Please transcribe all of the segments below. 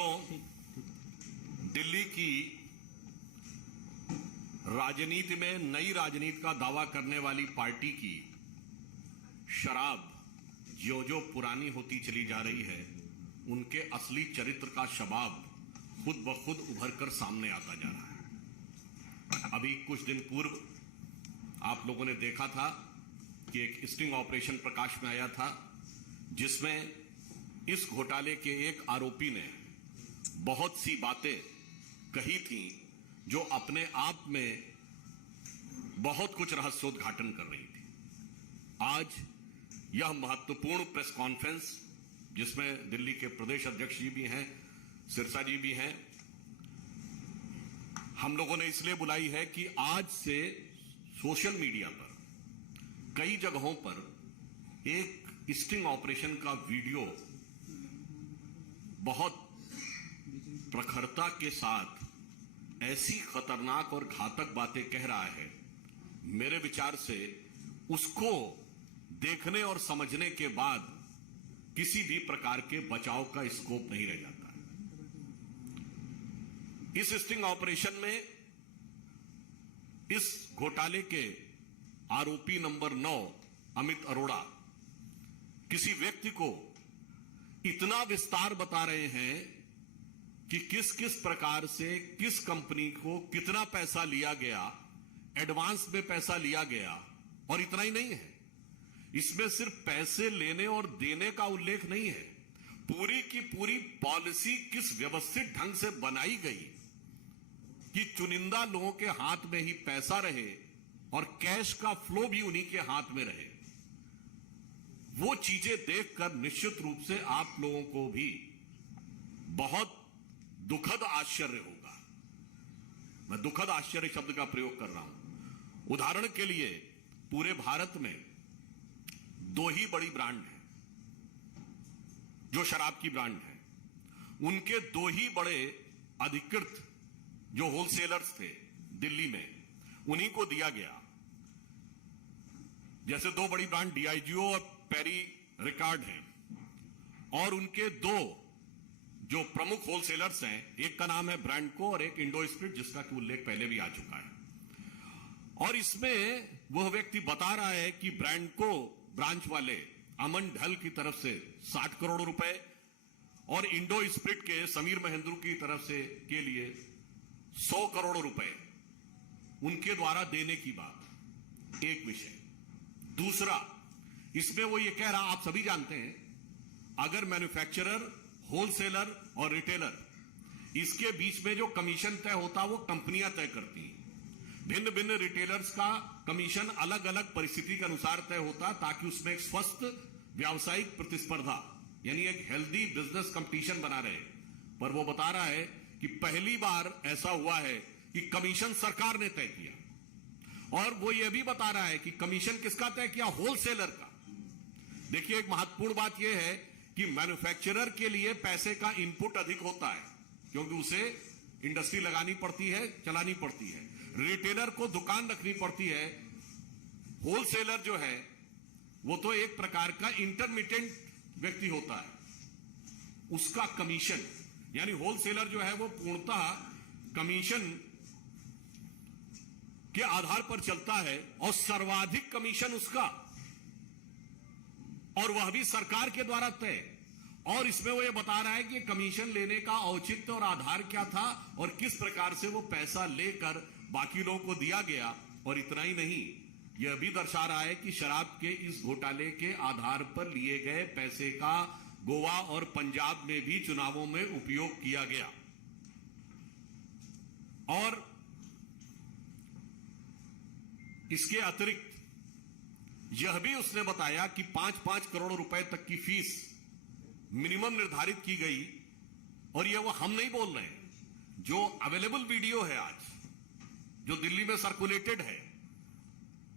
मित्रों, दिल्ली की राजनीति में नई राजनीति का दावा करने वाली पार्टी की शराब जो जो पुरानी होती चली जा रही है, उनके असली चरित्र का शबाब खुद ब खुद उभर कर सामने आता जा रहा है। अभी कुछ दिन पूर्व आप लोगों ने देखा था कि एक स्टिंग ऑपरेशन प्रकाश में आया था, जिसमें इस घोटाले के एक आरोपी ने बहुत सी बातें कही थी जो अपने आप में बहुत कुछ रहस्योद्घाटन कर रही थी। आज यह महत्वपूर्ण प्रेस कॉन्फ्रेंस, जिसमें दिल्ली के प्रदेश अध्यक्ष जी भी हैं, सिरसा जी भी हैं, हम लोगों ने इसलिए बुलाई है कि आज से सोशल मीडिया पर कई जगहों पर एक स्टिंग ऑपरेशन का वीडियो बहुत प्रखरता के साथ ऐसी खतरनाक और घातक बातें कह रहा है। मेरे विचार से उसको देखने और समझने के बाद किसी भी प्रकार के बचाव का स्कोप नहीं रह जाता है। इस स्टिंग ऑपरेशन में इस घोटाले के आरोपी नंबर 9 अमित अरोड़ा किसी व्यक्ति को इतना विस्तार बता रहे हैं कि किस किस प्रकार से किस कंपनी को कितना पैसा लिया गया, एडवांस में पैसा लिया गया। और इतना ही नहीं है, इसमें सिर्फ पैसे लेने और देने का उल्लेख नहीं है, पूरी की पूरी पॉलिसी किस व्यवस्थित ढंग से बनाई गई कि चुनिंदा लोगों के हाथ में ही पैसा रहे और कैश का फ्लो भी उन्हीं के हाथ में रहे। वो चीजें देखकर निश्चित रूप से आप लोगों को भी बहुत दुखद आश्चर्य होगा। मैं दुखद आश्चर्य शब्द का प्रयोग कर रहा हूं। उदाहरण के लिए पूरे भारत में 2 ही बड़ी ब्रांड हैं जो शराब की ब्रांड है। उनके 2 ही बड़े अधिकृत जो होलसेलर्स थे दिल्ली में, उन्हीं को दिया गया। जैसे 2 बड़ी ब्रांड डीआईजीओ और पेरी रिकार्ड हैं, और उनके 2 जो प्रमुख होलसेलर्स हैं, एक का नाम है ब्रांडको और एक इंडो स्पिरिट, जिसका कि उल्लेख पहले भी आ चुका है। और इसमें वह व्यक्ति बता रहा है कि ब्रांडको ब्रांच वाले अमन ढल की तरफ से 60 करोड़ रुपए और इंडो स्पिरिट के समीर महेंद्रू की तरफ से के लिए 100 करोड़ रुपए उनके द्वारा देने की बात एक विषय। दूसरा, इसमें वो ये कह रहा, आप सभी जानते हैं, अगर मैन्युफैक्चरर, होलसेलर और रिटेलर, इसके बीच में जो कमीशन तय होता वो कंपनियां तय करती हैं। भिन्न भिन्न रिटेलर्स का कमीशन अलग अलग परिस्थिति के अनुसार तय होता, ताकि उसमें एक स्वस्थ व्यावसायिक प्रतिस्पर्धा यानी एक हेल्दी बिजनेस कंपटीशन बना रहे। पर वो बता रहा है कि पहली बार ऐसा हुआ है कि कमीशन सरकार ने तय किया, और वो ये भी बता रहा है कि कमीशन किसका तय किया, होलसेलर का। देखिए, एक महत्वपूर्ण बात यह है कि मैन्युफैक्चरर के लिए पैसे का इनपुट अधिक होता है, क्योंकि उसे इंडस्ट्री लगानी पड़ती है, चलानी पड़ती है। रिटेलर को दुकान रखनी पड़ती है। होलसेलर जो है वो तो एक प्रकार का इंटरमीडिएट व्यक्ति होता है, उसका कमीशन यानी होलसेलर जो है वो पूर्णतः कमीशन के आधार पर चलता है, और सर्वाधिक कमीशन उसका, और वह भी सरकार के द्वारा तय। और इसमें वो ये बता रहा है कि कमीशन लेने का औचित्य और आधार क्या था और किस प्रकार से वो पैसा लेकर बाकी लोगों को दिया गया। और इतना ही नहीं, यह भी दर्शा रहा है कि शराब के इस घोटाले के आधार पर लिए गए पैसे का गोवा और पंजाब में भी चुनावों में उपयोग किया गया। और इसके अतिरिक्त यह भी उसने बताया कि 5-5 करोड़ रुपए तक की फीस मिनिमम निर्धारित की गई। और यह वो हम नहीं बोल रहे हैं, जो अवेलेबल वीडियो है आज, जो दिल्ली में सर्कुलेटेड है,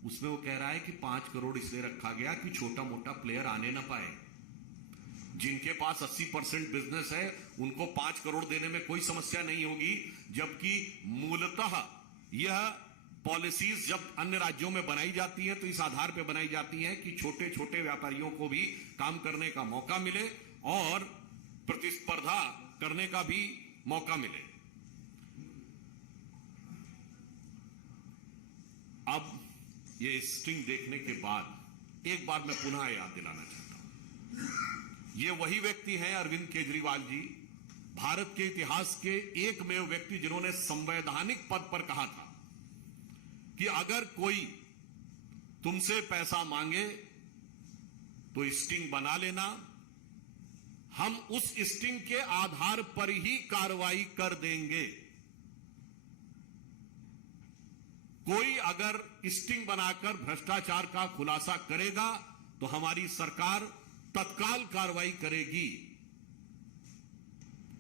उसमें वो कह रहा है कि 5 करोड़ इसलिए रखा गया कि छोटा मोटा प्लेयर आने ना पाए। जिनके पास 80% बिजनेस है उनको 5 करोड़ देने में कोई समस्या नहीं होगी, जबकि मूलतः यह पॉलिसीज जब अन्य राज्यों में बनाई जाती है तो इस आधार पर बनाई जाती है कि छोटे छोटे व्यापारियों को भी काम करने का मौका मिले और प्रतिस्पर्धा करने का भी मौका मिले। अब ये स्टिंग देखने के बाद एक बार मैं पुनः याद दिलाना चाहता हूं, ये वही व्यक्ति हैं अरविंद केजरीवाल जी, भारत के इतिहास के एकमेव व्यक्ति जिन्होंने संवैधानिक पद पर कहा था कि अगर कोई तुमसे पैसा मांगे तो स्टिंग बना लेना, हम उस स्टिंग के आधार पर ही कार्रवाई कर देंगे। कोई अगर स्टिंग बनाकर भ्रष्टाचार का खुलासा करेगा तो हमारी सरकार तत्काल कार्रवाई करेगी।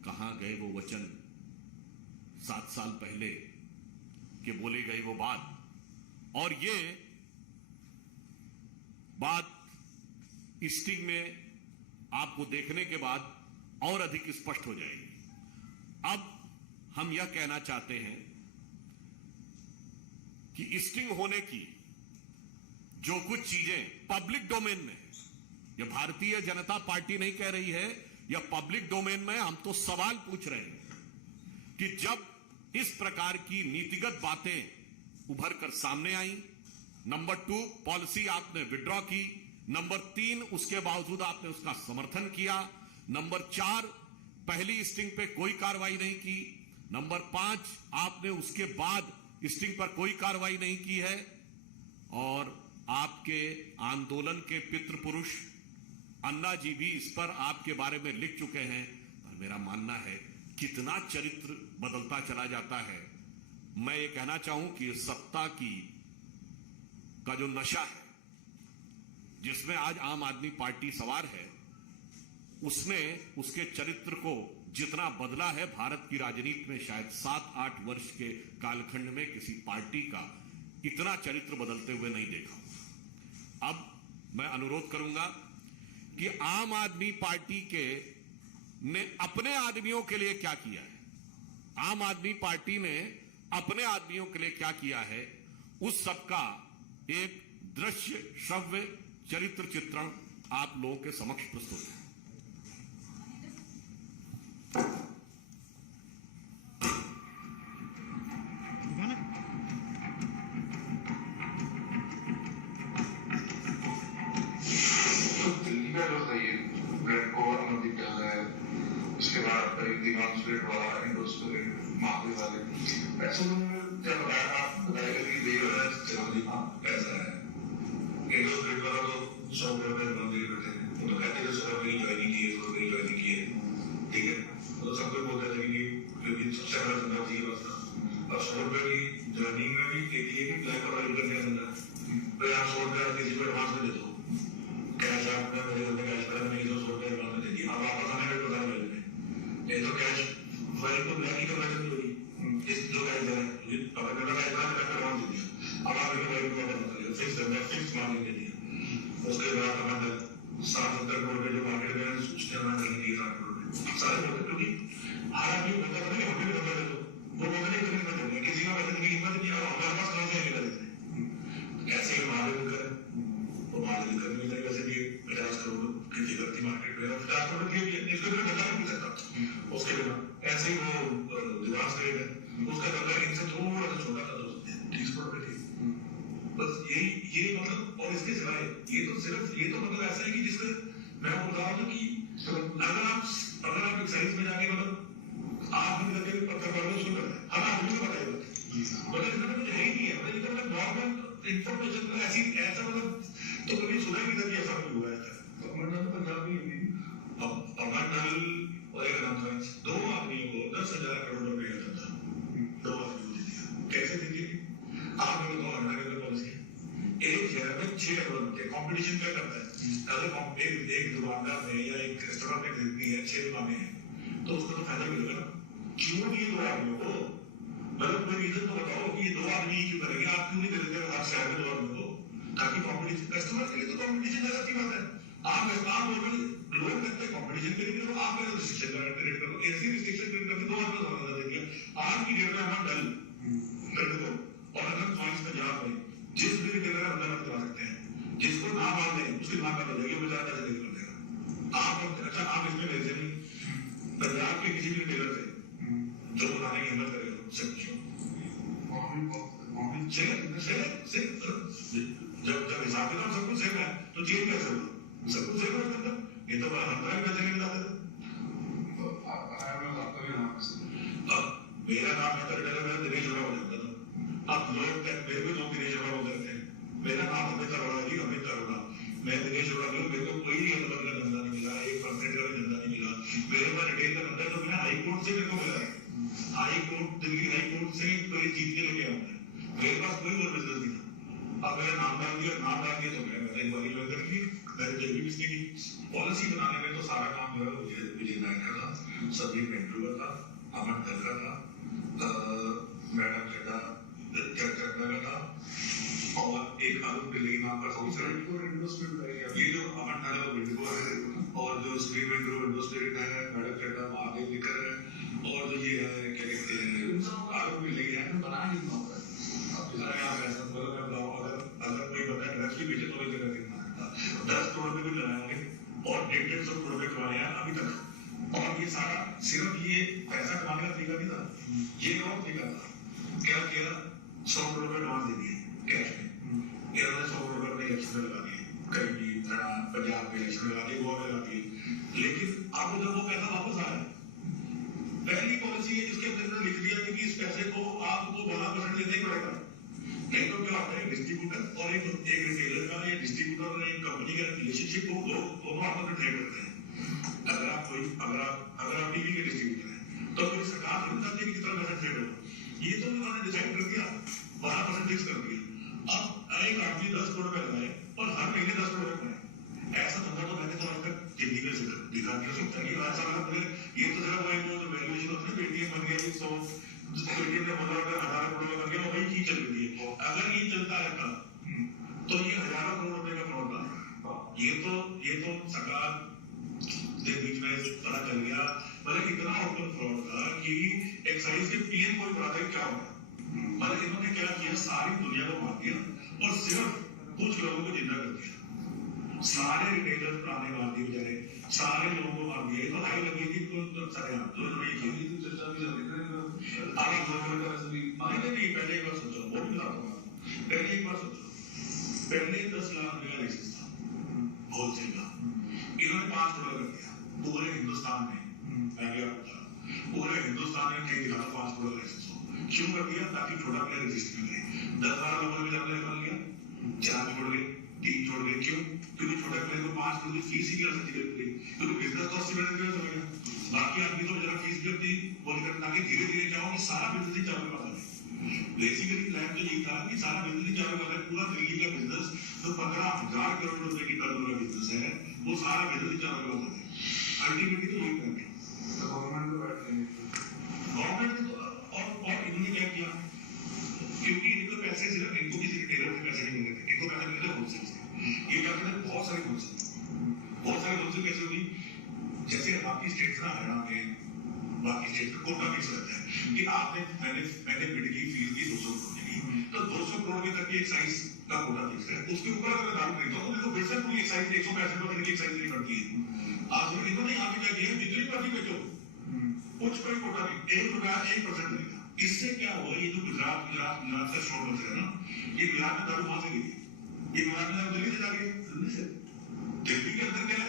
कहां गए वो वचन 7 साल पहले कि बोली गई वो बात, और ये बात स्टिंग में आपको देखने के बाद और अधिक स्पष्ट हो जाएगी। अब हम यह कहना चाहते हैं कि स्टिंग होने की जो कुछ चीजें पब्लिक डोमेन में है, यह भारतीय जनता पार्टी नहीं कह रही है, यह पब्लिक डोमेन में, हम तो सवाल पूछ रहे हैं कि जब इस प्रकार की नीतिगत बातें उभर कर सामने आई, नंबर 2 पॉलिसी आपने विड्रॉ की, नंबर 3 उसके बावजूद आपने उसका समर्थन किया, नंबर 4 पहली स्टिंग पे कोई कार्रवाई नहीं की, नंबर 5 आपने उसके बाद स्टिंग पर कोई कार्रवाई नहीं की है, और आपके आंदोलन के पितृ पुरुष अन्ना जी भी इस पर आपके बारे में लिख चुके हैं। पर मेरा मानना है कितना चरित्र बदलता चला जाता है। मैं ये कहना चाहूं कि सत्ता की का जो नशा है जिसमें आज आम आदमी पार्टी सवार है, उसने उसके चरित्र को जितना बदला है, भारत की राजनीति में शायद 7-8 वर्ष के कालखंड में किसी पार्टी का इतना चरित्र बदलते हुए नहीं देखा। अब मैं अनुरोध करूंगा कि आम आदमी पार्टी के ने अपने आदमियों के लिए क्या किया है, आम आदमी पार्टी ने अपने आदमियों के लिए क्या किया है, उस सबका एक दृश्य श्रव्य चरित्र चित्रण आप लोगों के समक्ष प्रस्तुत है। उसके बाद दिमाग स्प्लिट वाला माफी वाले ऐसे जब आप बताएगा कि देवराज चौधरी ऐसा है, स्प्लिट वाला तो 100 रुपए मंदिर बैठे थे, वो तो कहते थे सर मेरी ज्वाइनिंग की है, सर मेरी ज्वाइनिंग की है, ठीक है, तो सब कोई बोलते थे कि सबसे बड़ा धंधा चाहिए बस था। और 100 रुपए की ज्वाइनिंग में भी एक ये कि ब्लैक और वाइट करने का धंधा, तो आप 100 रुपया किसी को एडवांस में दे दो, कैश आपने मेरे बंदे कैश करा, मैंने 100 रुपये एडवांस में दे दिया, अब वापस आने में पता नहीं, ये तो कैश वाइट तो ब्लैक ही करना चाहिए, इस जो कैश है अब अगर कैश का एडवांस दे दिया, अब आपने वाइट को बता दिया, फिक्स मार्जिन दे दिया, उसके बाद हमारे 7-70 करोड़ के जो मार्केट में उसने हमें नहीं दिए 7 करोड़ सारे बोलते, क्योंकि हर आदमी बोलता था कि हमें भी धंधा दे दो, वो बोलते नहीं तुम्हें धंधा देंगे, किसी का पैसे की हिम्मत नहीं, और हमारे पास कहाँ से निकल देते, ऐसे ही मार्जिन कर वो मार्जिन करने में वैसे भी 50 करोड़ की करती मार्केट में, 50 करोड़ की इसको भी धंधा नहीं सकता, उसके बिना ऐसे ही वो दिमाग से उसका धंधा इनसे थोड़ा सा छोटा था, 30 करोड़ का, बस ये मतलब, और इसके सिवाय ये तो सिर्फ ये तो मतलब ऐसा है कि जिससे मैं बता रहा हूँ कि अगर आप एक्साइज में जाके मतलब आप भी लगे पत्थर पड़ना शुरू कर दें, हर आदमी को पता है, मतलब इसमें कुछ है ही नहीं है, मतलब इसका मतलब नॉर्मल इंफॉर्मेशन ऐसी ऐसा मतलब तो कभी सुना ही नहीं था कि ऐसा कुछ हुआ है। अमरनाथ पंजाब में अब अमरनाथ और एक नाम था, 2 आदमियों को 10,000 करोड़ रुपए का था, 2 आदमियों को दे दिया, कैसे दे दिए आप लोगों को हटाने का पॉलिसी, एक शहर में 6 करोड़ कंपटीशन क्या करता है, अगर एक दुकानदार में या एक रेस्टोरेंट में खरीदनी है 6 दुकानें हैं तो उसको तो फायदा मिलेगा ना, क्यों नहीं 2 आदमियों को, मतलब कोई रीजन तो बताओ कि ये 2 आदमी क्यों करेंगे, आप क्यों नहीं खरीदते हर शहर में 2 आदमियों को, ताकि कंपटीशन, कस्टमर के लिए तो कंपटीशन ज्यादा अच्छी बात है, आप नॉर्मल लोग करते हैं कंपटीशन के लिए, तो आप मेरा रिस्ट्रिक्शन क्रिएट करो, ऐसी रिस्ट्रिक्शन क्रिएट करके 2 आदमी को ज्यादा दे दिया, आज की डेट में हम डल कर दो, और अगर पॉइंट्स में जवाब में जिस भी जगह बंदा मत करा सकते हैं, जिसको ना मान लें उसकी ना कर देंगे, वो ज्यादा पैसे नहीं कर देगा, आप अच्छा आप इसमें वैसे नहीं पंजाब के किसी भी टेलर से जो बनाने की हिम्मत करेगा उससे पूछो। जब हिसाब किताब सब कुछ सेम है तो चेंज कैसे होगा? सब कुछ सेम है अंदर। ये तो बड़ा हमारा भी पैसे नहीं बताते थे। अब मेरा नाम है मेरा दिनेश अरोड़ा हो जाता था। अब लोग मेरे को लोग दिनेश अरोड़ा बोलते थे। मेरा नाम अमित अरोड़ा जी, अमित अरोड़ा। मैं दिनेश अरोड़ा बोलूं, मेरे को कोई अलग का धंधा नहीं मिला, 1% का भी धंधा नहीं मिला। मेरे पास रिटेल का धंधा तो मैंने हाई कोर्ट से मेरे को मिला है। High court, Delhi high court से कोई जीत के लेके आऊंगा। मेरे पास कोई और बिजनेस नहीं था। अब मैंने नाम डाल दिया तो मैंने एक बार ज्वाइन कर ली। मैंने जब भी किसी की पॉलिसी बनाने में तो सारा काम जो है विजय नायक का था, संदीप मेंटू का था, अमन धनखड़ का, मैडम चड्डा का था, और एक अरुण दिल्ली नाम का ये जो अमन धनखड़ विंडो है, और जो स्क्रीन विंडो स्पिरिट है, मैडम चड्डा महादेव लिखकर है, और जो ये है क्या कहते हैं अरुण दिल्ली है बना ही अगर कोई बंदा ड्रग्स भी बेचे तो 10 करोड़ में भी लगाएंगे और 150 करोड़ में कमाए हैं अभी तक। और ये सारा सिर्फ ये पैसा कमाने का तरीका नहीं था, ये और तरीका था। क्या किया? 100 करोड़ में एडवांस दे दिए कैश में। इन्होंने 100 करोड़ अपने इलेक्शन में लगा दिए, कहीं भी पंजाब में इलेक्शन लगा दिए, गोवा में लगा दिए। लेकिन अब जब वो पैसा वापस आया, पहली पॉलिसी है जिसके अंदर लिख दिया कि इस पैसे को आपको 12% लेना ही पड़ेगा। नहीं तो क्या होता है, डिस्ट्रीब्यूटर और एक रिटेलर का या डिस्ट्रीब्यूटर और एक कंपनी का रिलेशनशिप को दोनों आपस में ट्रेड करते हैं। अगर आप टीवी के डिस्ट्रीब्यूटर हैं तो कोई सरकार नहीं चाहती कि कितना पैसा ट्रेड होगा। ये तो उन्होंने डिसाइड कर दिया, 12% फिक्स कर दिया। अब एक आदमी 10 करोड़ में लगाए और हर महीने 10 करोड़ में पाए। ऐसा धंधा तो मैंने तो आज तक जिंदगी में दिखा नहीं सकता। ये ऐसा ये तो जरा जो वैल्यूएशन होता है पेटीएम बन गया 100 पेटीएम ने 15 रुपए 1000 करोड़ बन गया, वही चीज चल रही है। अगर ये चलता रहता तो ये हजारों करोड़ रुपए का फ्रॉड था। ये तो सरकार के बीच में पता चल गया, मतलब इतना ओपन फ्रॉड था कि एक्साइज के पीएम को पता था क्या होगा। मतलब इन्होंने क्या किया, सारी दुनिया को मार दिया और सिर्फ कुछ लोगों को जिंदा कर दिया। सारे रिटेलर पुराने मार दिए बेचारे, सारे लोगों को मार दिया। तो हाई लगी थी तो सारे चर्चा भी नहीं। पहले एक बार सोचो, वो भी बताता हूँ। पहले एक बार सोचो, पहले 10 लाख रुपए का लाइसेंस था होलसेल का, इन्होंने 5 करोड़ कर दिया पूरे हिंदुस्तान में। पूरे हिंदुस्तान में कहीं दिखा 5 करोड़ लाइसेंस हो। क्यों कर दिया? ताकि छोटा प्लेयर रजिस्टर करे। 10-12 लोगों ने कर लिया, 4 छोड़ गए, 3 छोड़ गए। क्यों? क्योंकि छोटा प्लेयर को 5 करोड़ की फीस ही नहीं सकती थी, क्योंकि बिजनेस तो 80% चलेगा। बाकी आदमी तो जरा फीस भी अपनी बोल कर, ताकि धीरे धीरे क्या हो कि सारा बिजनेस ही चालू करवा है। बेसिकली प्लान तो यही था कि सारा बिजनेस ही चालू करना है। पूरा दिल्ली का बिजनेस जो 15,000 करोड़ रुपए की टर्नओवर का बिजनेस है, वो सारा बिजनेस ही चालू करवाना है। अल्टीमेटली तो वही प्लान है गवर्नमेंट ने। और इन्होंने क्या किया, क्योंकि इनको पैसे सिर्फ इनको किसी रिटेलर से पैसे नहीं मिल रहे थे, इनको पैसे मिल रहे होलसेल से। ये क्या करते हैं, बहुत सारे होलसेल कैसे होगी, जैसे बाकी स्टेट्स ना हरियाणा में, बाकी स्टेट में कोटा फिक्स रहता है कि आपने मैंने बिड की फीस की 200 करोड़ की, तो 200 करोड़ तक की एक्साइज का कोटा फिक्स है। उसके ऊपर अगर दारू खरीदो तो देखो फिर से पूरी एक्साइज 165 की एक्साइज नहीं बढ़ती है। आज इन्होंने यहाँ पे क्या किया, जितनी मर्जी बेचो कुछ कोई कोटा नहीं, 1% मिलेगा। इससे क्या हुआ, ये जो गुजरात से शॉर्ट बच रहा है ना, ये गुजरात में दारू वहां से गई, ये गुजरात में दिल्ली से जाके दिल्ली के अंदर क्या है,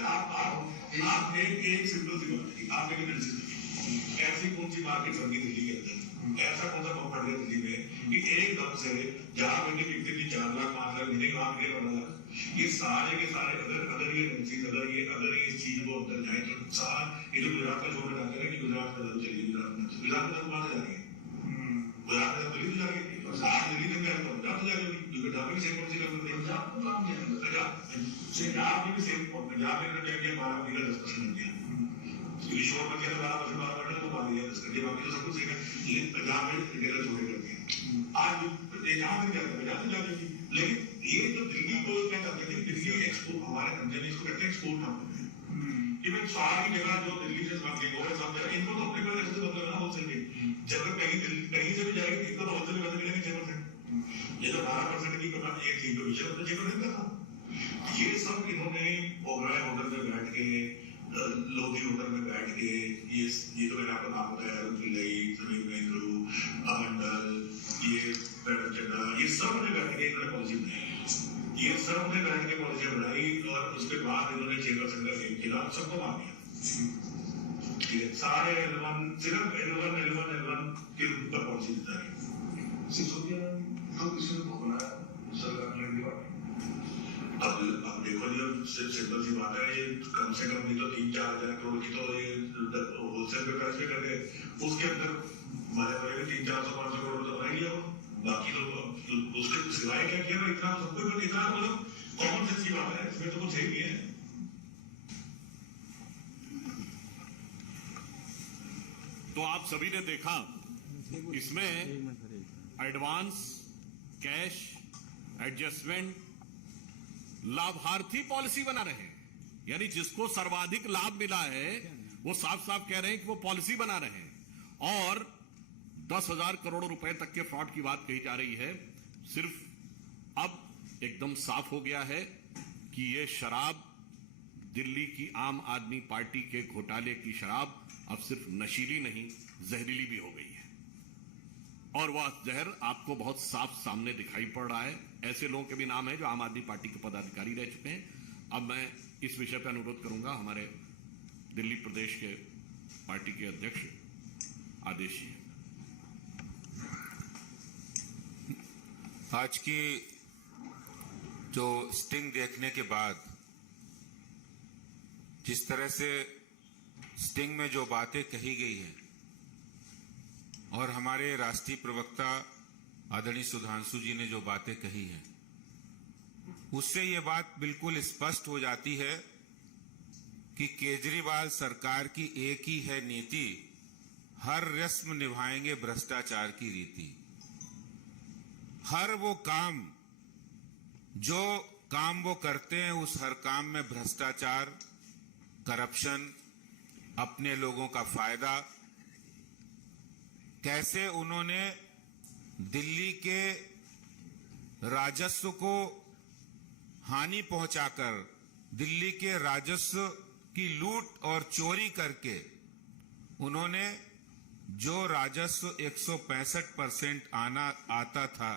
आप एक सिंपल सी बात है, आप लेकिन ऐसी कौन सी मार्केट बन गई दिल्ली के अंदर, ऐसा कौन सा बम पड़ गया दिल्ली में कि एकदम से जहां महीने बिकते थी 4 लाख 5 लाख, महीने वहां मिले 15 लाख। ये सारे के सारे अगर ये इस चीज को अंदर जाए तो सारा ये जो गुजरात का छोड़ जाते हैं कि गुजरात में दारू चलेगी, गुजरात में कहां से जाएंगे, गुजरात में दिल्ली से जाएंगे, आज दिल्ली तक जाएंगे तो पंजाब से जाएंगे, पंजाब में सेम पॉलिसी लगती है। पंजाब में भी सेम, पंजाब में क्या किया, 12 का 10% बन गया, क्योंकि शोर बन गया तो 12% तो पा दिया 10 करके, बाकी तो सब कुछ सही है। लेकिन पंजाब में रिटेलर छोड़े कर दिया। आज यहाँ से जाते पंजाब से जाते, लेकिन ये जो दिल्ली को क्या करते थे, दिल्ली एक्सपोर्ट, हमारे धंधे में इसको कहते हैं एक्सपोर्ट कंपनी। इवन सारी जगह जो दिल्ली से समथिंग हो सब जगह इनको तो अपने पास ऐसे मतलब ना होलसेल में, जब कहीं से भी जाएगी इनको तो होलसेल में मिलेंगे 6%। ये जो 12% की एक थी कमीशन अपने 6% का था। ये सब इन्होंने ओबराय होटल में बैठ के लोधी होटल में बैठ के ये तो मैंने आपको नाम बताया, अरुण पिल्लई, सुनील नेहरू, अमंडल, ये मैडम चंद्रा, ये सब ने बैठ के इन्होंने पॉलिसी बनाई, ये सब ने बैठ के पॉलिसी बनाई और उसके बाद इन्होंने चेयरपर्सन का गेम खेला, सबको मार दिया। ठीक है, सारे L1 सिर्फ L1 के ऊपर पॉलिसी बनाई। सिसोदिया तो किसी ने बनाया सरकार ने दिया। अब देखो जी, सिंपल सी बात है, ये कम से कम नहीं तो 3-4 हजार करोड़ की तो ये होलसेल पे पैसे कर दे, उसके अंदर हमारे वाले भी 300-400-500 करोड़ तो बनाएंगे हो, बाकी तो उसके सिवाय क्या किया ना, इतना सब कुछ इतना मतलब कॉमन सेंस की बात है, इसमें तो कुछ है ही नहीं है। तो आप सभी ने देखा इसमें एडवांस, कैश, एडजस्टमेंट, लाभार्थी पॉलिसी बना रहे हैं, यानी जिसको सर्वाधिक लाभ मिला है वो साफ साफ कह रहे हैं कि वो पॉलिसी बना रहे हैं। और 10,000 करोड़ रुपए तक के फ्रॉड की बात कही जा रही है। सिर्फ अब एकदम साफ हो गया है कि ये शराब, दिल्ली की आम आदमी पार्टी के घोटाले की शराब अब सिर्फ नशीली नहीं, जहरीली भी हो गई है। और वह जहर आपको बहुत साफ सामने दिखाई पड़ रहा है। ऐसे लोगों के भी नाम है जो आम आदमी पार्टी के पदाधिकारी रह चुके हैं। अब मैं इस विषय पर अनुरोध करूंगा हमारे दिल्ली प्रदेश के पार्टी के अध्यक्ष आदेश जी। आज की जो स्टिंग देखने के बाद जिस तरह से स्टिंग में जो बातें कही गई है और हमारे राष्ट्रीय प्रवक्ता आदरणीय सुधांशु जी ने जो बातें कही हैं, उससे ये बात बिल्कुल स्पष्ट हो जाती है कि केजरीवाल सरकार की एक ही है नीति, हर रस्म निभाएंगे भ्रष्टाचार की रीति। हर वो काम जो काम वो करते हैं उस हर काम में भ्रष्टाचार, करप्शन, अपने लोगों का फायदा। कैसे उन्होंने दिल्ली के राजस्व को हानि पहुंचाकर, दिल्ली के राजस्व की लूट और चोरी करके उन्होंने जो राजस्व 165% आता था,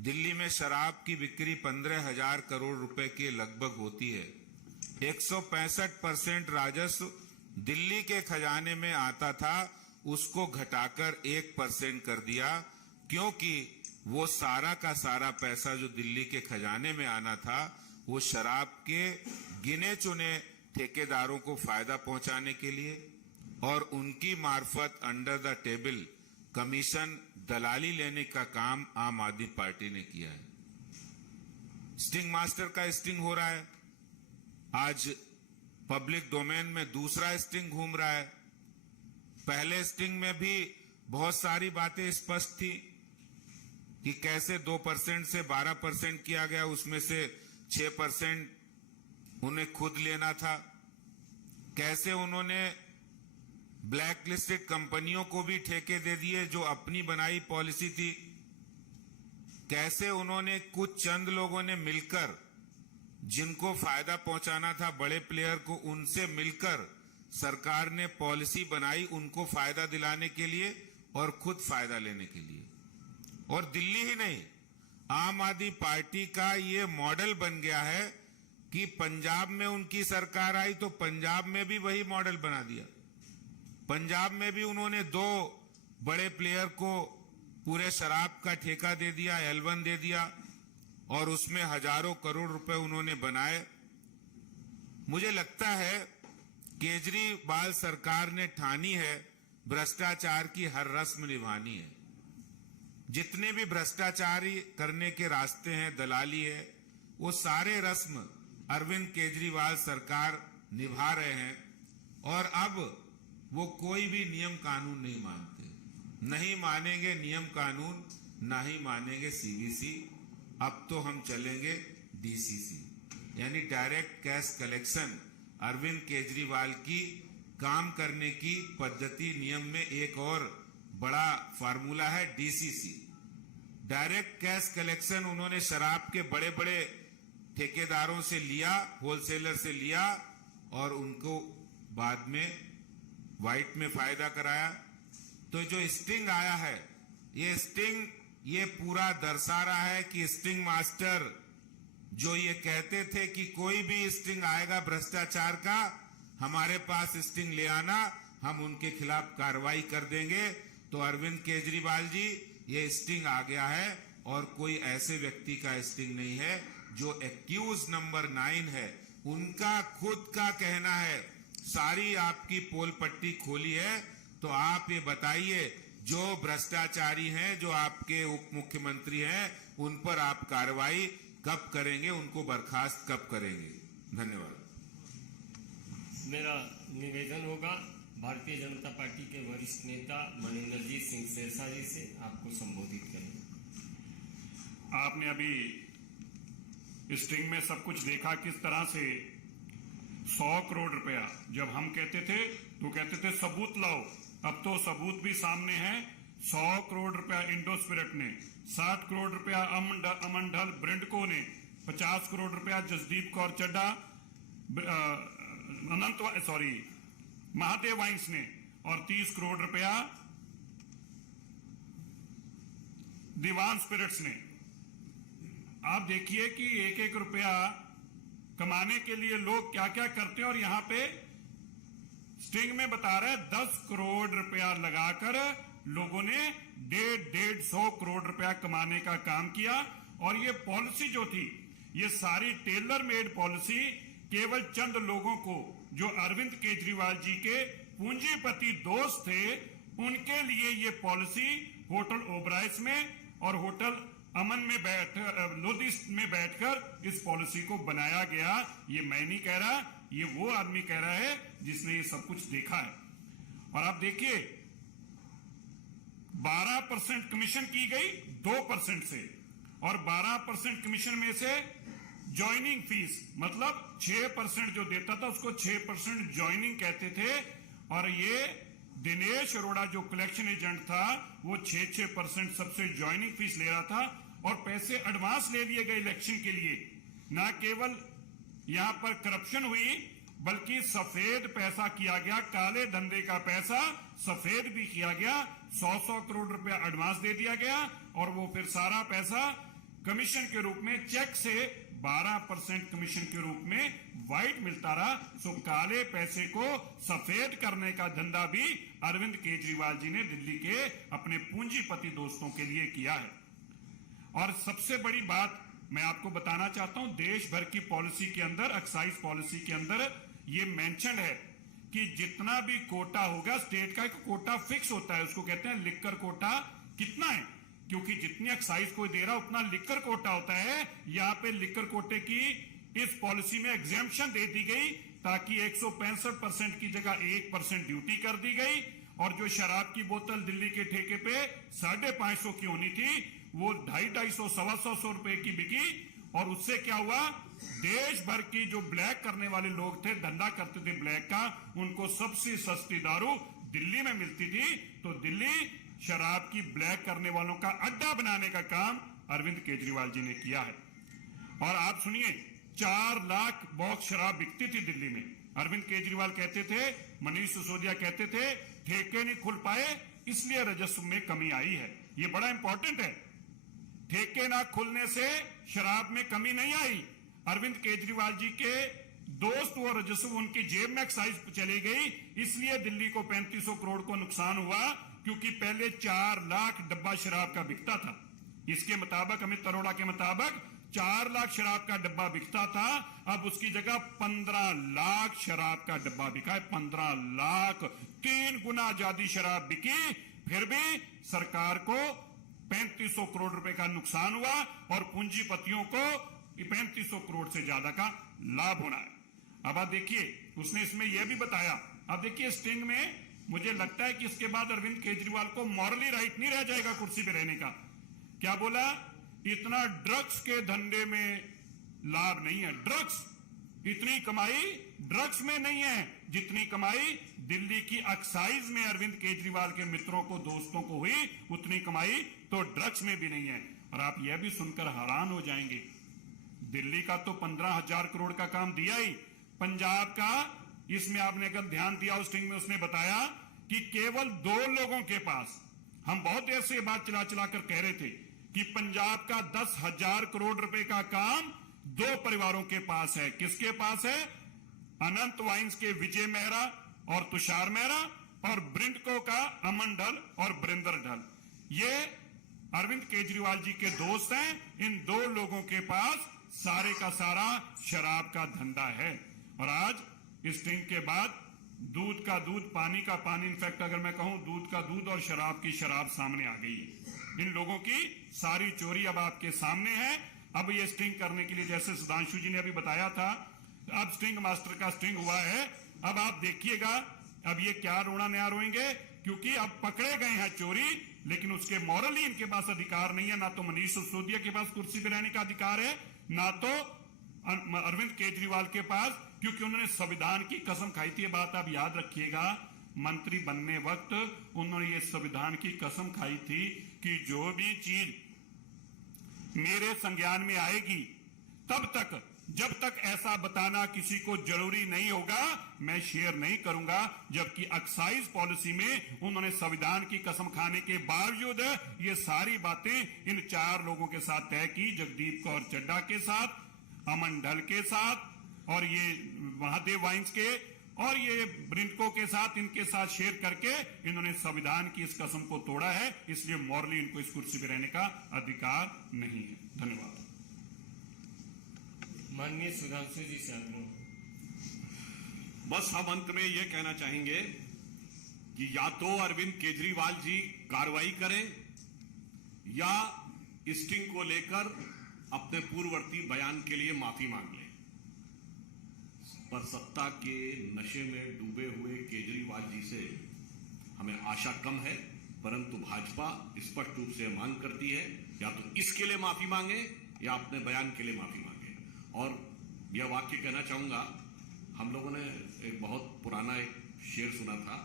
दिल्ली में शराब की बिक्री 15,000 करोड़ रुपए के लगभग होती है, 165% राजस्व दिल्ली के खजाने में आता था, उसको घटाकर 1% कर दिया, क्योंकि वो सारा का सारा पैसा जो दिल्ली के खजाने में आना था वो शराब के गिने चुने ठेकेदारों को फायदा पहुंचाने के लिए और उनकी मार्फत अंडर द टेबल कमीशन, दलाली लेने का काम आम आदमी पार्टी ने किया है। स्टिंग मास्टर का स्टिंग हो रहा है। आज पब्लिक डोमेन में दूसरा स्टिंग घूम रहा है। पहले स्टिंग में भी बहुत सारी बातें स्पष्ट थी कि कैसे 2% से 12% किया गया, उसमें से 6% उन्हें खुद लेना था। कैसे उन्होंने ब्लैक लिस्टेड कंपनियों को भी ठेके दे दिए जो अपनी बनाई पॉलिसी थी। कैसे उन्होंने कुछ चंद लोगों ने मिलकर, जिनको फायदा पहुंचाना था बड़े प्लेयर को, उनसे मिलकर सरकार ने पॉलिसी बनाई उनको फायदा दिलाने के लिए और खुद फायदा लेने के लिए। और दिल्ली ही नहीं, आम आदमी पार्टी का ये मॉडल बन गया है कि पंजाब में उनकी सरकार आई तो पंजाब में भी वही मॉडल बना दिया। पंजाब में भी उन्होंने 2 बड़े प्लेयर को पूरे शराब का ठेका दे दिया, L1 दे दिया, और उसमें हजारों करोड़ रुपए उन्होंने बनाए। मुझे लगता है केजरीवाल सरकार ने ठानी है भ्रष्टाचार की हर रस्म निभानी है। जितने भी भ्रष्टाचारी करने के रास्ते हैं, दलाली है, वो सारे रस्म अरविंद केजरीवाल सरकार निभा रहे हैं। और अब वो कोई भी नियम कानून नहीं मानते, नहीं मानेंगे नियम कानून, ना ही मानेंगे CVC। अब तो हम चलेंगे DCC, यानी direct cash collection. Arvind Kejriwal की काम करने की पद्धति, नियम में एक और बड़ा फार्मूला है DCC, डायरेक्ट कैश कलेक्शन। उन्होंने शराब के बड़े बड़े ठेकेदारों से लिया, होलसेलर से लिया, और उनको बाद में व्हाइट में फायदा कराया। तो जो स्टिंग आया है, ये स्टिंग ये पूरा दर्शा रहा है कि स्टिंग मास्टर जो ये कहते थे कि कोई भी स्टिंग आएगा भ्रष्टाचार का, हमारे पास स्टिंग ले आना, हम उनके खिलाफ कार्रवाई कर देंगे। तो अरविंद केजरीवाल जी, ये स्टिंग आ गया है और कोई ऐसे व्यक्ति का स्टिंग नहीं है। जो एक्यूज नंबर 9 है, उनका खुद का कहना है, सारी आपकी पोल पट्टी खोली है, तो आप ये बताइए जो भ्रष्टाचारी हैं, जो आपके उप मुख्यमंत्री हैं, उन पर आप कार्रवाई कब करेंगे, उनको बर्खास्त कब करेंगे? धन्यवाद। मेरा निवेदन होगा भारतीय जनता पार्टी के वरिष्ठ नेता मनिंदरजीत सिंह सिरसा जी से आपको संबोधित करें। आपने अभी स्टिंग में सब कुछ देखा, किस तरह से 100 करोड़ रुपया जब हम कहते थे तो कहते थे सबूत लाओ, अब तो सबूत भी सामने है। 100 करोड़ रुपया इंडोस्पिरिट ने, 60 करोड़ रुपया अमंडल ब्रिंडको ने, 50 करोड़ रुपया जसदीप कौर चड्डा महादेव वाइन्स ने, और 30 करोड़ रुपया दीवान स्पिरिट्स ने। आप देखिए कि एक एक रुपया कमाने के लिए लोग क्या क्या करते हैं। और यहां पे स्टिंग में बता रहे हैं 10 करोड़ रुपया लगाकर लोगों ने 150 करोड़ रुपया कमाने का काम किया। और ये पॉलिसी जो थी, ये सारी टेलर मेड पॉलिसी केवल चंद लोगों को, जो अरविंद केजरीवाल जी के पूंजीपति दोस्त थे, उनके लिए ये पॉलिसी होटल ओबराइस में और होटल अमन में लोधी में बैठकर इस पॉलिसी को बनाया गया। ये मैं नहीं कह रहा, ये वो आदमी कह रहा है जिसने ये सब कुछ देखा है। और आप देखिए 12% कमीशन की गई 2% से, और 12% कमीशन में से ज्वाइनिंग फीस मतलब 6% जो देता था उसको 6% ज्वाइनिंग कहते थे। और ये दिनेश अरोड़ा जो कलेक्शन एजेंट था वो 6% सबसे ज्वाइनिंग फीस ले रहा था। और पैसे एडवांस ले लिए गए इलेक्शन के लिए। ना केवल यहां पर करप्शन हुई बल्कि सफेद पैसा किया गया, काले धंधे का पैसा सफेद भी किया गया। 100 करोड़ रुपया एडवांस दे दिया गया और वो फिर सारा पैसा कमीशन के रूप में, चेक से 12% कमीशन के रूप में व्हाइट मिलता रहा। सो काले पैसे को सफेद करने का धंधा भी अरविंद केजरीवाल जी ने दिल्ली के अपने पूंजीपति दोस्तों के लिए किया है। और सबसे बड़ी बात मैं आपको बताना चाहता हूं, देश भर की पॉलिसी के अंदर, एक्साइज पॉलिसी के अंदर ये मेंशन है कि जितना भी कोटा होगा, स्टेट का एक कोटा फिक्स होता है, उसको कहते हैं लिक्कर कोटा। कितना है? क्योंकि जितनी एक्साइज को दे रहा उतना लिक्कर कोटा होता है। यहां पे लिक्कर कोटे की इस पॉलिसी में एग्जेम्पशन दे दी गई ताकि 165% की जगह 1% ड्यूटी कर दी गई। और जो शराब की बोतल दिल्ली के ठेके पे 550 की होनी थी, वो 250, 250 रुपए की बिकी। और उससे क्या हुआ, देश भर की जो ब्लैक करने वाले लोग थे, धंधा करते थे ब्लैक का, उनको सबसे सस्ती दारू दिल्ली में मिलती थी। तो दिल्ली शराब की ब्लैक करने वालों का अड्डा बनाने का काम अरविंद केजरीवाल जी ने किया है। और आप सुनिए, 4 लाख बॉक्स शराब बिकती थी दिल्ली में। अरविंद केजरीवाल कहते थे, मनीष सिसोदिया कहते थे, ठेके नहीं खुल पाए इसलिए राजस्व में कमी आई है। ये बड़ा इंपॉर्टेंट है। ठेके ना खुलने से शराब में कमी नहीं आई। अरविंद केजरीवाल जी के दोस्त वो राजस्व उनकी जेब में एक्साइज चली गई, इसलिए दिल्ली को 3500 करोड़ को नुकसान हुआ, क्योंकि पहले 4 लाख डब्बा शराब का बिकता था। इसके मुताबिक, अमित अरोड़ा के मुताबिक 4 लाख शराब का डब्बा बिकता था, अब उसकी जगह 15 लाख शराब का डब्बा बिका है। 15 लाख, 3 गुना ज्यादा शराब बिकी, फिर भी सरकार को 3500 करोड़ रुपए का नुकसान हुआ और पूंजीपतियों को 3500 करोड़ से ज्यादा का लाभ होना है। अब आप देखिए, उसने इसमें यह भी बताया। अब देखिए स्टिंग में मुझे लगता है कि इसके बाद अरविंद केजरीवाल को मॉरली राइट नहीं रह जाएगा कुर्सी पे रहने का। क्या बोला? इतना ड्रग्स के धंधे में लाभ नहीं है। ड्रग्स, इतनी कमाई ड्रग्स में नहीं है जितनी कमाई दिल्ली की एक्साइज में अरविंद केजरीवाल के मित्रों को, दोस्तों को हुई, उतनी कमाई तो ड्रग्स में भी नहीं है। और आप यह भी सुनकर हैरान हो जाएंगे, दिल्ली का तो 15,000 करोड़ का काम दिया ही, पंजाब का इसमें आपने अगर ध्यान दिया उस स्टिंग में उसने बताया कि केवल 2 लोगों के पास, हम बहुत देर से ये बात चला चला कर कह रहे थे कि पंजाब का 10,000 करोड़ रुपए का काम 2 परिवारों के पास है। किसके पास है? अनंत वाइन्स के विजय मेहरा और तुषार मेहरा, और ब्रिंडको का अमन ढल और बरिंदर ढल। ये अरविंद केजरीवाल जी के दोस्त हैं। इन 2 लोगों के पास सारे का सारा शराब का धंधा है। और आज इस स्टिंग के बाद दूध का दूध, पानी का पानी, इनफैक्ट अगर मैं कहूं दूध का दूध और शराब की शराब सामने आ गई है। इन लोगों की सारी चोरी अब आपके सामने है। अब ये स्टिंग करने के लिए, जैसे सुधांशु जी ने अभी बताया था, अब स्टिंग मास्टर का स्टिंग हुआ है। अब आप देखिएगा अब ये क्या रोना नया रोएंगे, क्योंकि अब पकड़े गए हैं चोरी, लेकिन उसके मॉरली इनके पास अधिकार नहीं है। ना तो मनीष सिसोदिया के पास कुर्सी पर रहने का अधिकार है, ना तो अरविंद केजरीवाल के पास, क्योंकि उन्होंने संविधान की कसम खाई थी। ये बात आप याद रखिएगा, मंत्री बनने वक्त उन्होंने ये संविधान की कसम खाई थी कि जो भी चीज मेरे संज्ञान में आएगी तब तक, जब तक ऐसा बताना किसी को जरूरी नहीं होगा, मैं शेयर नहीं करूंगा। जबकि एक्साइज पॉलिसी में उन्होंने संविधान की कसम खाने के बावजूद ये सारी बातें इन 4 लोगों के साथ तय की, जगदीप कौर चड्डा के साथ, अमन ढल के साथ, और ये महादेव वाइन्स के और ये ब्रिंडको के साथ, इनके साथ शेयर करके इन्होंने संविधान की इस कसम को तोड़ा है। इसलिए मॉरली इनको इस कुर्सी पर रहने का अधिकार नहीं है। धन्यवाद। माननीय सुधांशु जी से आग्रह। बस हम अंत में यह कहना चाहेंगे कि या तो अरविंद केजरीवाल जी कार्रवाई करें या स्टिंग को लेकर अपने पूर्ववर्ती बयान के लिए माफी मांग लें। पर सत्ता के नशे में डूबे हुए केजरीवाल जी से हमें आशा कम है, परंतु भाजपा स्पष्ट रूप से मांग करती है या तो इसके लिए माफी मांगे या अपने बयान के लिए माफी मांगे। और यह वाक्य कहना चाहूंगा, हम लोगों ने एक बहुत पुराना एक शेर सुना था,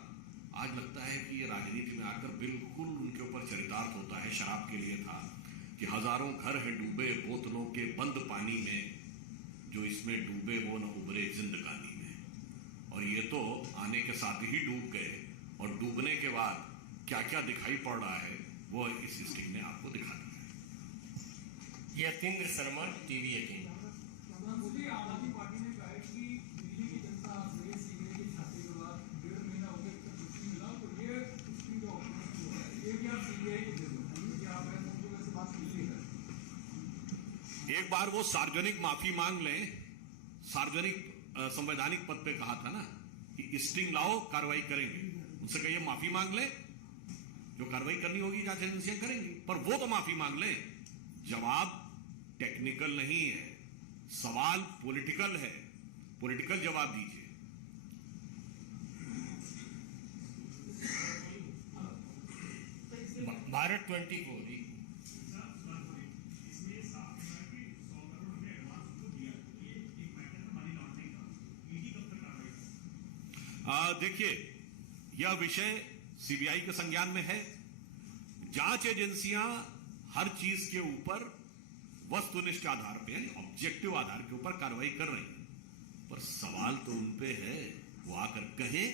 आज लगता है कि ये राजनीति में आकर बिल्कुल उनके ऊपर चरितार्थ होता है। शराब के लिए था कि हजारों घर हैं डूबे बोतलों के बंद पानी में, जो इसमें डूबे वो न उबरे जिंदगानी में। और ये तो आने के साथ ही डूब गए, और डूबने के बाद क्या क्या दिखाई पड़ रहा है वो इस स्टिंग ने आपको दिखा दिया। यतीन्द्र शर्मा, TV 18। आम आदमी पार्टी ने कहा है कि दिल्ली की जनता से सीबीआई के छापे के बाद 1.5 महीना हो गया तक कुछ नहीं मिला, तो ये स्टिंग जो है ये भी आप सीबीआई को दे दो, क्या आप ऐसे बात कीजिएगा। एक बार वो सार्वजनिक माफी मांग लें। सार्वजनिक संवैधानिक पद पे कहा था ना कि स्टिंग लाओ, कार्रवाई करेंगे। उनसे कहिए माफी मांग ले, जो कार्रवाई करनी होगी जांच एजेंसियां करेंगी, पर वो तो माफी मांग ले। जवाब टेक्निकल नहीं है, सवाल पॉलिटिकल है, पॉलिटिकल जवाब दीजिए। भारत 24। देखिए, यह विषय सीबीआई के संज्ञान में है। जांच एजेंसियां हर चीज के ऊपर वस्तुनिष्ठ आधार पे, यानी ऑब्जेक्टिव आधार के ऊपर कार्रवाई कर रही है, पर सवाल तो उन पे है। वो आकर कहें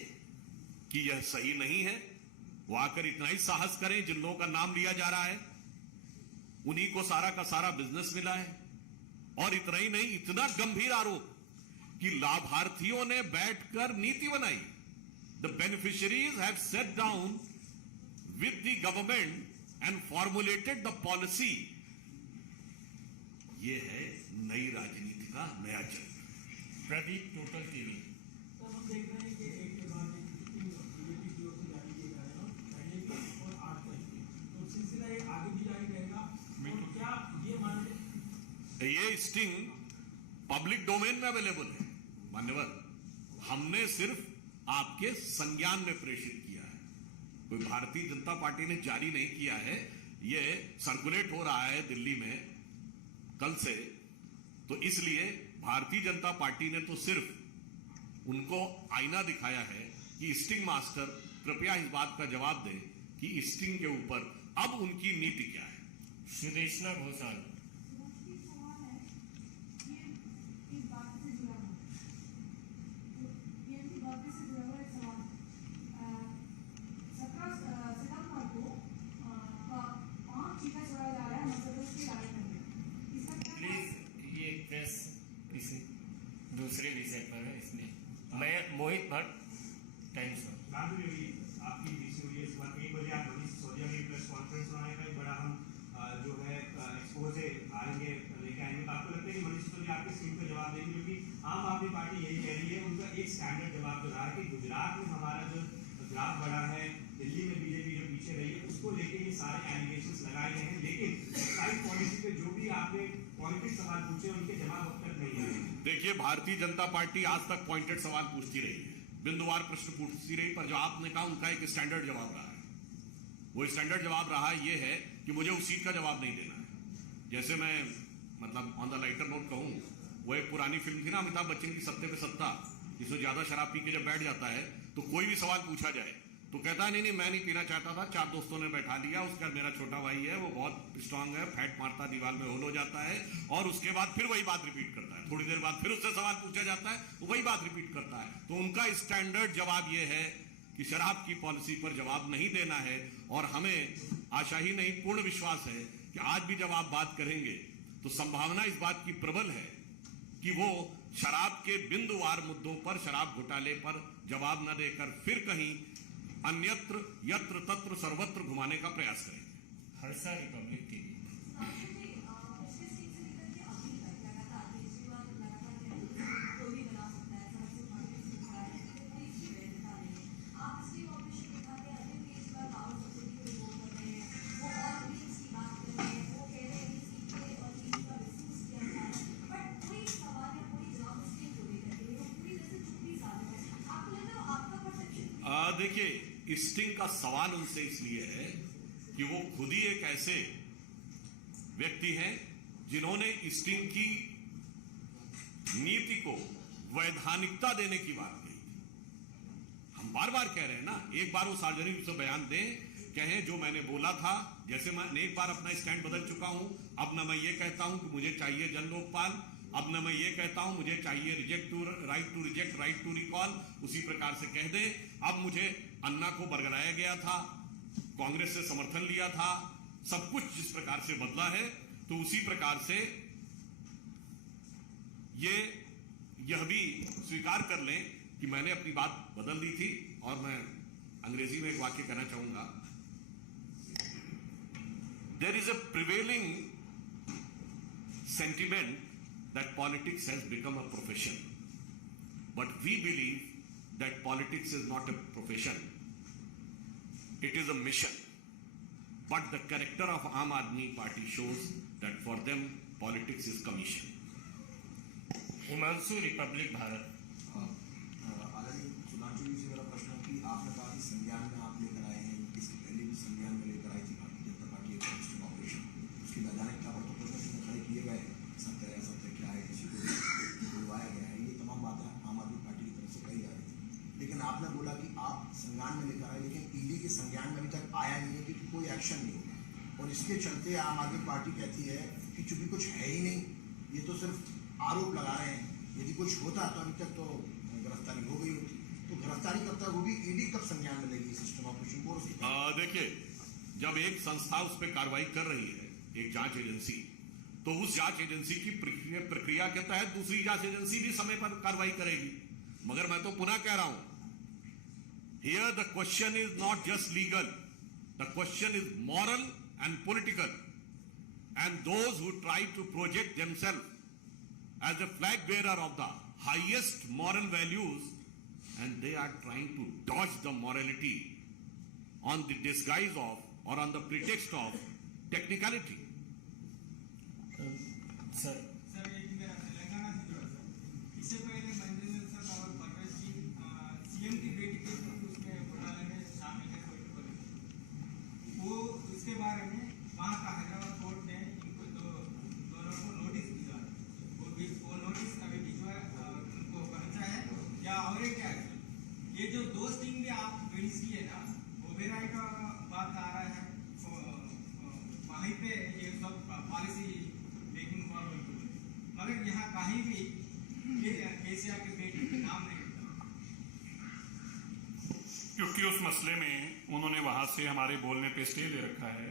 कि यह सही नहीं है, वो आकर इतना ही साहस करें। जिन लोगों का नाम लिया जा रहा है उन्हीं को सारा का सारा बिजनेस मिला है। और इतना ही नहीं, इतना गंभीर आरोप कि लाभार्थियों ने बैठकर नीति बनाई। The beneficiaries have set down with the government and formulated the policy. ये है नई राजनीति का नया चरण। Pradeep, total TV। तो हम देख रहे हैं कि एक के बाद एक बीजेपी की ओर से जारी किए जा रहे हैं, पहले भी और 8 तारीख की, तो सिलसिला ये आगे भी जारी रहेगा। और क्या ये मानते, ये स्टिंग पब्लिक डोमेन में अवेलेबल है मान्यवर। हमने सिर्फ आपके संज्ञान में प्रेषित किया है, कोई भारतीय जनता पार्टी ने जारी नहीं किया है। ये सर्कुलेट हो रहा है दिल्ली में कल से, तो इसलिए भारतीय जनता पार्टी ने तो सिर्फ उनको आईना दिखाया है कि स्टिंग मास्टर कृपया इस बात का जवाब दें कि स्टिंग के ऊपर अब उनकी नीति क्या है। सुदेशना घोषाल। इस बात से जुड़ा है। तो ये भी एक स्टैंडर्ड जवाब जो रहा कि गुजरात में हमारा जो ग्राफ बढ़ा है, दिल्ली में बीजेपी जो पीछे रही है, उसको लेके ये सारे एलिगेशंस लगाए गए हैं। लेकिन एक्साइज पॉलिसी पे जो भी आपने पॉइंटेड सवाल पूछे उनके जवाब अब तक नहीं आए। देखिए, भारतीय जनता पार्टी आज तक पॉइंटेड सवाल पूछती रही है, बिंदुवार प्रश्न पूछती रही, पर जो आपने कहा उनका एक स्टैंडर्ड जवाब रहा है। वो स्टैंडर्ड जवाब रहा ये है कि मुझे उस सीट का जवाब नहीं देना है। जैसे मैं मतलब ऑन द लाइटर नोट कहूं, वो एक पुरानी फिल्म थी ना अमिताभ बच्चन की सत्ते पे सत्ता, जिसमें ज्यादा शराब पी के जब बैठ जाता है तो कोई भी सवाल पूछा जाए तो कहता है नहीं मैं नहीं पीना चाहता था, 4 दोस्तों ने बैठा लिया, उसका मेरा छोटा भाई है वो बहुत स्ट्रांग है, फैट मारता दीवार में होल हो जाता है, और उसके बाद फिर वही बात रिपीट करता है। थोड़ी देर बाद फिर उससे सवाल पूछा जाता है तो वही बात रिपीट करता है। तो उनका स्टैंडर्ड जवाब यह है कि शराब की पॉलिसी पर जवाब नहीं देना है, और हमें आशा ही नहीं पूर्ण विश्वास है कि आज भी जब आप बात करेंगे तो संभावना इस बात की प्रबल है कि वो शराब के बिंदुवार मुद्दों पर, शराब घोटाले पर जवाब न देकर फिर कहीं अन्यत्र यत्र तत्र सर्वत्र घुमाने का प्रयास करेंगे। Harsha, Republic TV. देखिए, स्टिंग का सवाल उनसे इसलिए है कि वो खुद ही एक ऐसे व्यक्ति हैं जिन्होंने स्टिंग की नीति को वैधानिकता देने की बात कही। हम बार बार कह रहे हैं ना, एक बार वो सार्वजनिक रूप से बयान दें, कहें जो मैंने बोला था। जैसे मैं एक बार अपना स्टैंड बदल चुका हूं, अब न मैं ये कहता हूं कि मुझे चाहिए जन लोकपाल, अब न मैं ये कहता हूं मुझे चाहिए right to reject, right to recall. उसी प्रकार से कह दे, अब मुझे अन्ना को बरगलाया गया था, कांग्रेस से समर्थन लिया था, सब कुछ जिस प्रकार से बदला है, तो उसी प्रकार से यह भी स्वीकार कर लें कि मैंने अपनी बात बदल दी थी। और मैं अंग्रेजी में एक वाक्य कहना चाहूंगा, there is a prevailing sentiment that politics has become a profession, but we believe that politics is not a profession, it is a mission. But the character of Aam Aadmi Party shows that for them politics is commission. Himanshu, Republic Bharat. आदरणीय सुधांशु जी से मेरा प्रश्न है कि आपने कहा कि संज्ञान में आप लेकर आए हैं, इसके पहले भी संज्ञान में लेकर आई थी भारतीय जनता पार्टी एक ऑपरेशन, उसकी वैधानिकता पर तो प्रश्न खड़े किए गए, सत्य क्या है, किसी को बुलवाया गया है, ये तमाम बातें आम आदमी पार्टी की तरफ से कही जा रही थी। लेकिन आपने बोला कि आप संज्ञान में लेकर आए, लेकिन ईडी के संज्ञान में अभी तक आया नहीं है क्योंकि कोई एक्शन नहीं होगा, और इसके चलते आम आदमी पार्टी कहती है कि चूंकि कुछ है ही नहीं, ये तो सिर्फ आरोप लगा रहे हैं, यदि कुछ होता तो अभी तक तो गिरफ्तारी हो गई होती। तो गिरफ्तारी कब तक होगी, ईडी कब संज्ञान में लेगी सिस्टम ऑपरेशन को? देखिए, जब एक संस्था उस पर कार्रवाई कर रही है, एक जांच एजेंसी, तो उस जांच एजेंसी की प्रक्रिया के तहत दूसरी जांच एजेंसी भी समय पर कार्रवाई करेगी। मगर मैं तो पुनः कह रहा हूं, here the question is not just legal, the question is moral and political, and those who try to project themselves as a flag bearer of the highest moral values, and they are trying to dodge the morality on the disguise of or on the pretext of technicality. Sir, एक मेरा तेलंगाना से जुड़ा sir, इससे पहले मंजूर sir और परवेश जी CM की बेटी के उसमें घोटाले में शामिल है, वो उसके बारे में वहाँ का हैदराबाद कोर्ट ने इनको दोनों को नोटिस दिया, वो नोटिस कभी भिजवा उनको पहुंचा है या और क्या है? ये जो 2 स्टिंग भी आप रिलीज किए ना, ओबेरॉय का बात आ रहा है, वहीं पे ये सब पॉलिसी मेकिंग फॉरवर्ड, मगर यहाँ कहीं भी केसीआर के बेटे के नाम नहीं होता, क्योंकि उस मसले में उन्होंने वहां से हमारे बोलने पे स्टे ले रखा है।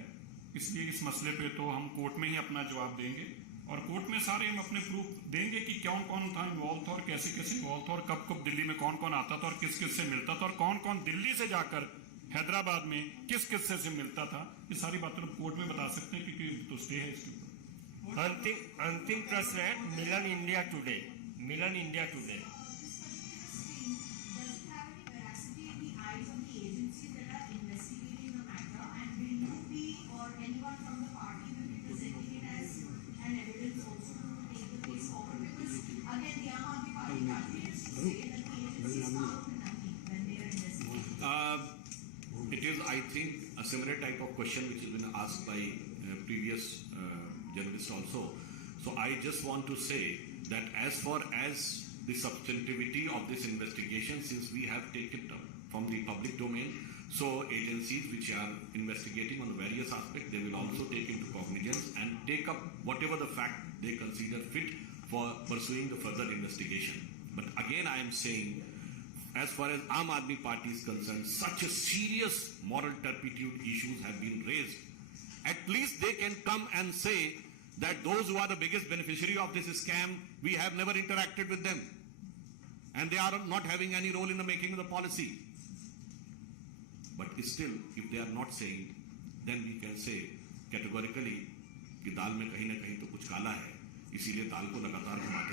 इसलिए इस मसले पे तो हम कोर्ट में ही अपना जवाब देंगे, और कोर्ट में सारे हम अपने प्रूफ देंगे कि कौन कौन था इन्वॉल्व था और कैसे कैसे इन्वॉल्व था, और कब कब दिल्ली में कौन कौन आता था और किस किस से मिलता था, और कौन कौन दिल्ली से जाकर हैदराबाद में किस किस से मिलता था। ये सारी बातें हम कोर्ट में बता सकते हैं क्योंकि तो स्टे है इसके ऊपर। अंतिम प्रश्न है Milan India Today. think a similar type of question which has been asked by previous journalists also. So I just want to say that as far as the substantivity of this investigation, since we have taken it from the public domain, so agencies which are investigating on the various aspects, they will also take into cognizance and take up whatever the fact they consider fit for pursuing the further investigation. But again, I am saying, as far as Aam Aadmi Party is concerned, such a serious moral turpitude issues have been raised. At least they can come and say that those who are the biggest beneficiary of this scam, we have never interacted with them. And they are not having any role in the making of the policy. But still, if they are not saying, then we can say categorically कि दाल में कहीं ना कहीं तो कुछ काला है, इसीलिए दाल को लगातार घुमाते